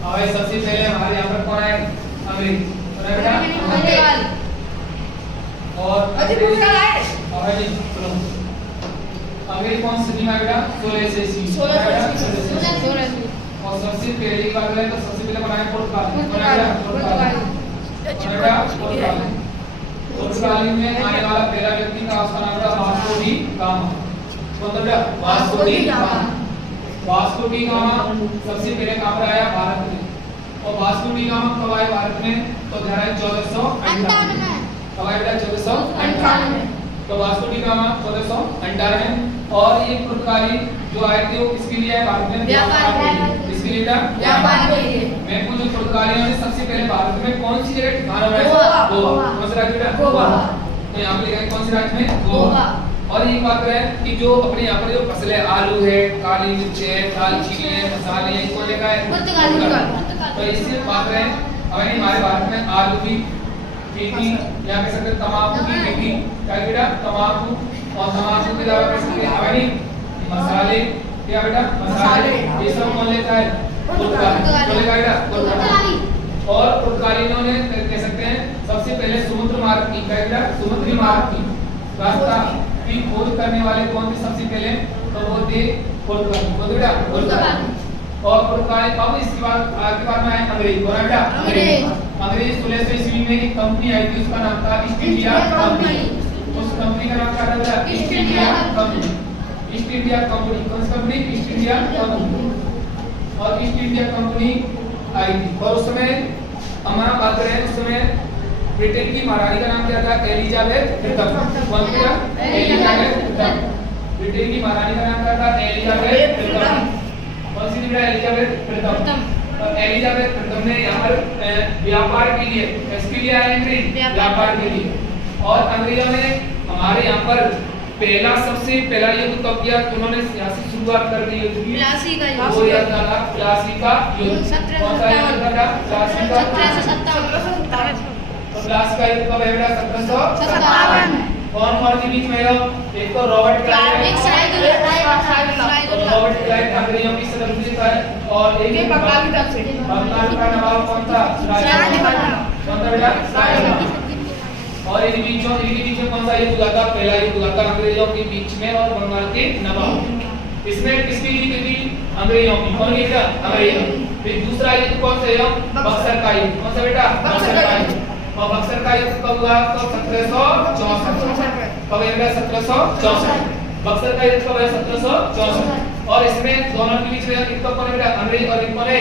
और सबसे पहले हमारे यहाँ पर कौन है? अंग्रेज। और अंग्रेज कौन सी थी बेटा? 16 से ईस्वी। और सबसे पहले की बात करें तो सबसे पहले बनाया पुर्तगाली में आने वाला पहला व्यक्ति का उसका नाम था वास्को डी गामा। मतलब Vasco D gamma. Vasco D gamma सबसे पहले कहां पर आया? भारत में। और वास्को डी गामा कब आए भारत में? तो घर है 1458। कब आया बेटा? 1458। तो वास्को डी गामा 1458। और ये पुर्तगाली जो आए थे वो किसके लिए आए भारत में? व्यापार के लिए। किसके लिए था? व्यापार के लिए। मैं पूछूं पुर्तगालियों ने सबसे पहले भारत में कौन सी जगह ठिकाना बनाया? गोवा। कौन सा राज्य बेटा? गोवा। तो यहाँ पे लिखा है कौन से राज्य में? गोवा। और ये बात है कि जो अपने यहाँ पर जो फसलें आलू है, काली मिर्च है, दालचीनी है, मसाले हैं, इसको लिखा है पुर्तगाली। तो इससे बात है अब हमारे भारत में आलू की खेती, या कह सकते तंबाकू की खेती, क्या बेटा? तंबाकू। और तंबाकू के अलावा कह सकते हैं मसाले, क्या बेटा? मसाले। ये सब कौन लेता है? पुर्तगाली। और पुर्तगालियों ने कह सकते हैं सबसे पहले समुद्र मार्ग की, क्या बेटा? समुद्री मार्ग की रास्ता की खोज करने वाले कौन थे सबसे पहले? तो वो थे पुर्तगाली। और पुर्तगाली अब इसके बाद आगे बाद में आए अंग्रेज। कौन है बेटा? अंग्रेज 1600 ईस्वी में एक कंपनी आई थी, उसका नाम था ईस्ट इंडिया कंपनी। उस कंपनी का नाम क्या था? East India company. East India company कौन सी कंपनी? East India company. और ईस्ट इंडिया कंपनी आई थी और उस समय हमारा बात करें उस समय ब्रिटेन की महारानी का नाम क्या था? एलिजाबेथ प्रथम। कौन थी? एलिजाबेथ प्रथम। ब्रिटेन की महारानी का नाम क्या था? एलिजाबेथ प्रथम। कौन सी थी? एलिजाबेथ प्रथम। और एलिजाबेथ प्रथम ने यहाँ पर व्यापार के लिए, किसके लिए आए थे? व्यापार के लिए। और अंग्रेजों ने हमारे यहाँ पर सबसे पहला युद्ध कब किया? उन्होंने यहाँ से शुरुआत कर दी युद्ध की। प्लासी का युद्ध। वो याद था प्लासी का युद्ध। कौन सा युद्ध था? प्लासी का। 1757। तो प्लासी का युद्ध कब है बेटा? 1757। कौन के बीच में है? एक तो रॉबर्ट क्लाइव, रॉबर्ट क्लाइव अंग्रेजों की सदस्य था, और एक बंगाल की तरफ से बंगाल का नवाब कौन था? कौन था बेटा? और इनके बीच में कौन सा युद्ध हुआ था? पहला युद्ध हुआ था अंग्रेजों के बीच में और बंगाल के नवाब। इसमें किसकी जीत थी? अंग्रेजों की। कौन जीता? अंग्रेजों। फिर दूसरा युद्ध कौन सा है? बक्सर का युद्ध। कौन सा बेटा? बक्सर का युद्ध। और बक्सर का युद्ध कब हुआ? तो 1764। कब है? 1764। बक्सर का युद्ध कब है? 1764। और इसमें दोनों के बीच में एक कौन है बेटा? अंग्रेज और एक कौन है?